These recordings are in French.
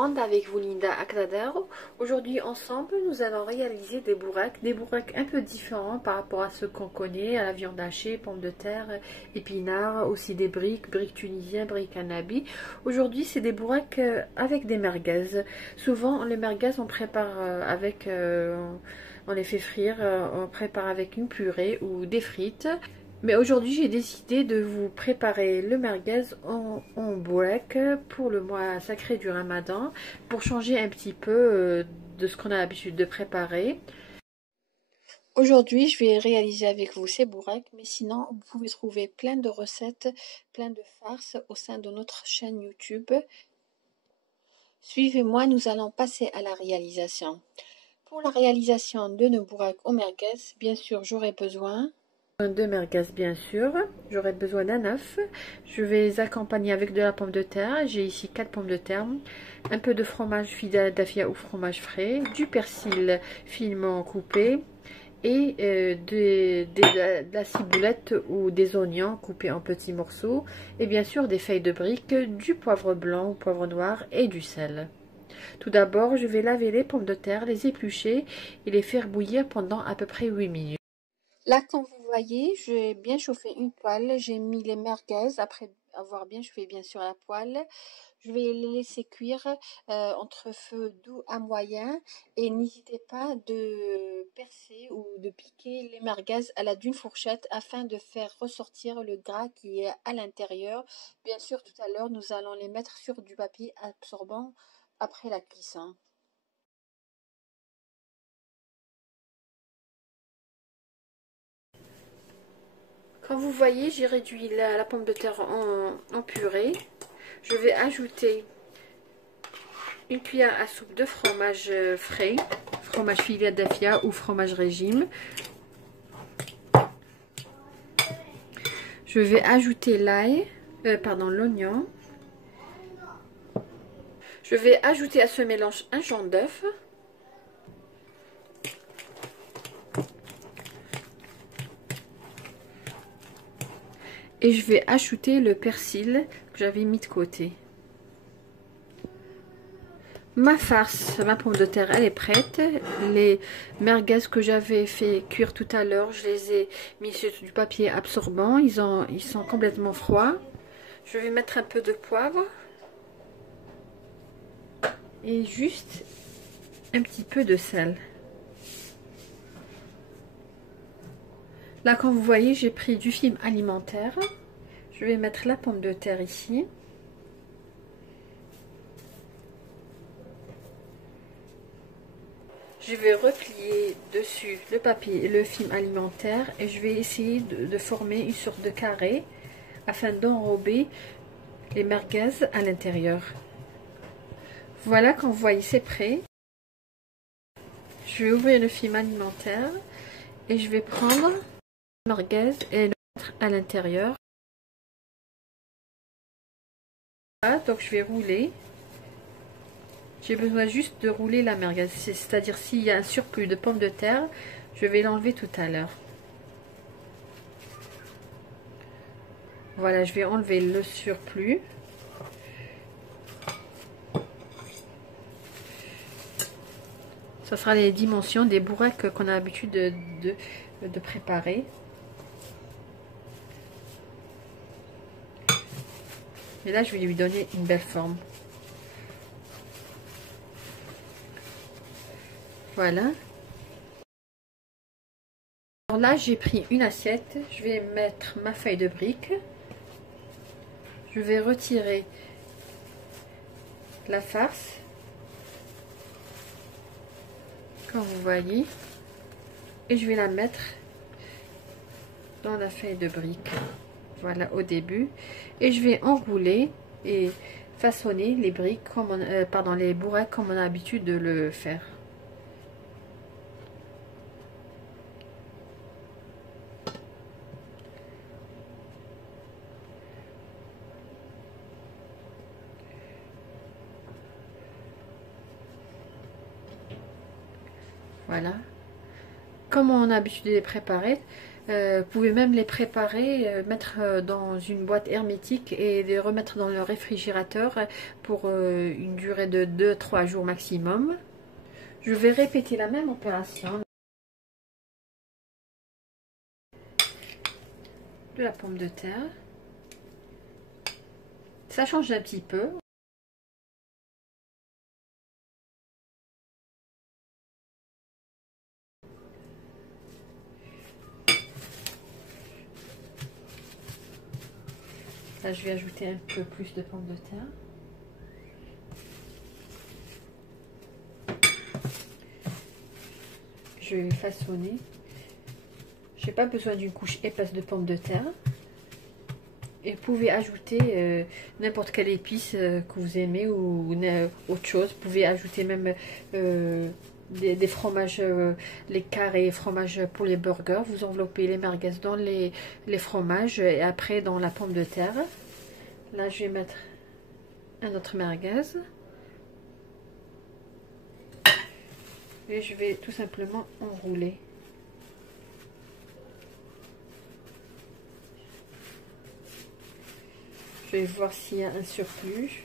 monde, avec vous Linda Akdader. Aujourd'hui ensemble nous allons réaliser des bourraks un peu différents par rapport à ce qu'on connaît, à la viande hachée, pommes de terre, épinards, aussi des briques tunisiens, briques annabi. Aujourd'hui c'est des bourraks avec des merguez. Souvent les merguez on prépare on les fait frire, on prépare avec une purée ou des frites. Mais aujourd'hui, j'ai décidé de vous préparer le merguez en bourrak pour le mois sacré du Ramadan, pour changer un petit peu de ce qu'on a l'habitude de préparer. Aujourd'hui, je vais réaliser avec vous ces bourraks, mais sinon, vous pouvez trouver plein de recettes, plein de farces au sein de notre chaîne YouTube. Suivez-moi, nous allons passer à la réalisation. Pour la réalisation de nos bourraks au merguez, bien sûr, j'aurai besoin de merguez, bien sûr. J'aurai besoin d'un œuf. Je vais les accompagner avec de la pomme de terre. J'ai ici 4 pommes de terre, un peu de fromage Philadelphia ou fromage frais, du persil finement coupé et de la ciboulette ou des oignons coupés en petits morceaux et bien sûr des feuilles de briques, du poivre blanc ou poivre noir et du sel. Tout d'abord, je vais laver les pommes de terre, les éplucher et les faire bouillir pendant à peu près 8 minutes. Là, comme vous voyez, j'ai bien chauffé une poêle. J'ai mis les merguez après avoir bien chauffé bien sûr la poêle. Je vais les laisser cuire entre feu doux à moyen et n'hésitez pas de percer ou de piquer les merguez à l'aide d'une fourchette afin de faire ressortir le gras qui est à l'intérieur. Bien sûr, tout à l'heure, nous allons les mettre sur du papier absorbant après la cuisson. Comme vous voyez, j'ai réduit la pomme de terre en purée. Je vais ajouter une cuillère à soupe de fromage frais, fromage Philadelphia ou fromage régime. Je vais ajouter l'oignon. Je vais ajouter à ce mélange un jaune d'œuf. Et je vais ajouter le persil que j'avais mis de côté. Ma farce, ma pomme de terre, elle est prête. Les merguez que j'avais fait cuire tout à l'heure, je les ai mis sur du papier absorbant. Ils sont complètement froids. Je vais mettre un peu de poivre. Et juste un petit peu de sel. Là, comme vous voyez, j'ai pris du film alimentaire. Je vais mettre la pomme de terre ici. Je vais replier dessus le papier, le film alimentaire et je vais essayer de former une sorte de carré afin d'enrober les merguez à l'intérieur. Voilà, comme vous voyez, c'est prêt. Je vais ouvrir le film alimentaire et je vais prendre la merguez et le mettre à l'intérieur. Voilà, donc je vais rouler. J'ai besoin juste de rouler la merguez, c'est-à-dire s'il y a un surplus de pommes de terre, je vais l'enlever tout à l'heure. Voilà, je vais enlever le surplus. Ce sera les dimensions des bourraks qu'on a l'habitude de préparer. Et là, je vais lui donner une belle forme. Voilà. Alors là, j'ai pris une assiette. Je vais mettre ma feuille de brique. Je vais retirer la farce. Comme vous voyez. Et je vais la mettre dans la feuille de brique. Voilà, au début. Et je vais enrouler et façonner les briques, les bourraks comme on a l'habitude de le faire. Voilà. Comme on a l'habitude de les préparer, Vous pouvez même les préparer, mettre dans une boîte hermétique et les remettre dans le réfrigérateur pour une durée de 2-3 jours maximum. Je vais répéter la même opération. De la pomme de terre. Ça change un petit peu. Là, je vais ajouter un peu plus de pommes de terre. Je vais façonner. Je n'ai pas besoin d'une couche épaisse de pommes de terre. Et vous pouvez ajouter n'importe quelle épice que vous aimez ou autre chose. Vous pouvez ajouter même des fromages, les carrés fromages pour les burgers. Vous enveloppez les merguez dans les fromages et après dans la pomme de terre. Là, je vais mettre un autre merguez. Et je vais tout simplement enrouler. Je vais voir s'il y a un surplus.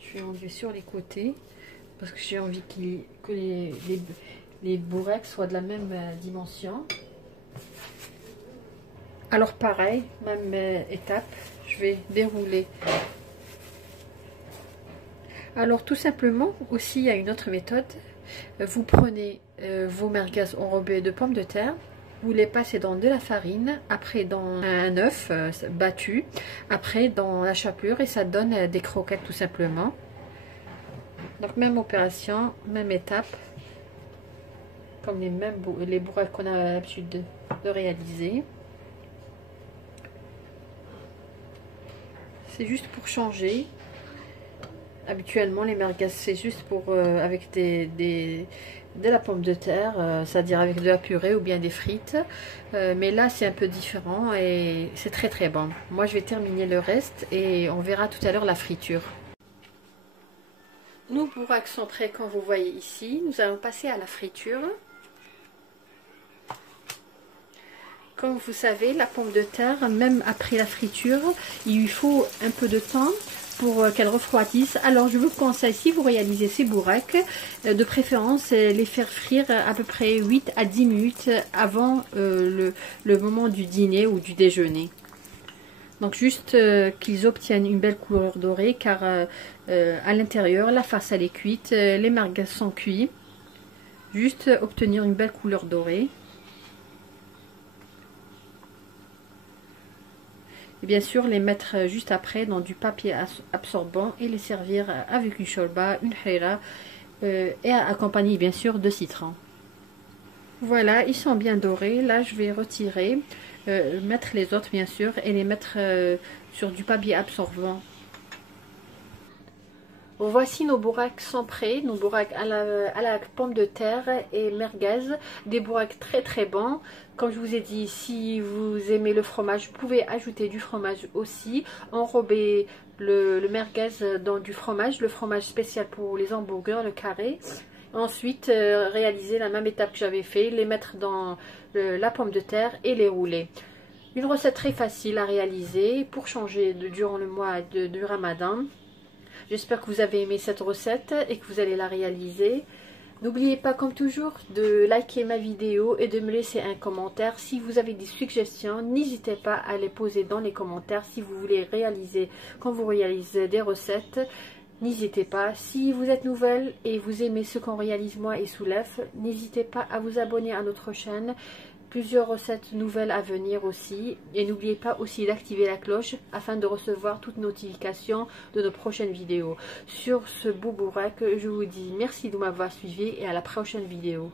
Je vais enlever sur les côtés parce que j'ai envie que les bourrecs soient de la même dimension. Alors pareil, même étape, je vais dérouler. Alors tout simplement, aussi il y a une autre méthode. Vous prenez vos merguez enrobées de pommes de terre. Vous les passez dans de la farine, après dans un œuf battu, après dans la chapelure et ça donne des croquettes tout simplement. Donc même opération, même étape, comme les bourrecs qu'on a l'habitude de réaliser. C'est juste pour changer. Habituellement les merguez c'est juste pour avec de la pomme de terre, c'est-à-dire avec de la purée ou bien des frites. Mais là, c'est un peu différent et c'est très très bon. Moi, je vais terminer le reste et on verra tout à l'heure la friture. Nos bourraks sont prêts comme vous voyez ici. Nous allons passer à la friture. Comme vous savez, la pomme de terre, même après la friture, il lui faut un peu de temps pour qu'elle refroidisse. Alors je vous conseille, si vous réalisez ces bourraks, de préférence les faire frire à peu près 8 à 10 minutes avant le moment du dîner ou du déjeuner. Donc juste qu'ils obtiennent une belle couleur dorée, car à l'intérieur la face elle est cuite, les merguez sont cuits. Juste obtenir une belle couleur dorée. Et bien sûr les mettre juste après dans du papier absorbant et les servir avec une cholba, une haïra et accompagner bien sûr de citron. Voilà, ils sont bien dorés. Là je vais retirer, mettre les autres bien sûr et les mettre sur du papier absorbant. Voici nos bourraks sont prêts, nos bourraks à la pomme de terre et merguez, des bourraks très très bons. Comme je vous ai dit, si vous aimez le fromage, vous pouvez ajouter du fromage aussi. Enrober le merguez dans du fromage, le fromage spécial pour les hamburgers, le carré. Ensuite, réaliser la même étape que j'avais fait, les mettre dans la pomme de terre et les rouler. Une recette très facile à réaliser pour changer durant le mois du Ramadan. J'espère que vous avez aimé cette recette et que vous allez la réaliser. N'oubliez pas comme toujours de liker ma vidéo et de me laisser un commentaire. Si vous avez des suggestions, n'hésitez pas à les poser dans les commentaires. Si vous voulez réaliser, quand vous réalisez des recettes, n'hésitez pas. Si vous êtes nouvelle et vous aimez ce qu'on réalise moi et Soulef, n'hésitez pas à vous abonner à notre chaîne. Plusieurs recettes nouvelles à venir aussi. Et n'oubliez pas aussi d'activer la cloche afin de recevoir toutes notifications de nos prochaines vidéos. Sur ce beau bourrac, je vous dis merci de m'avoir suivi et à la prochaine vidéo.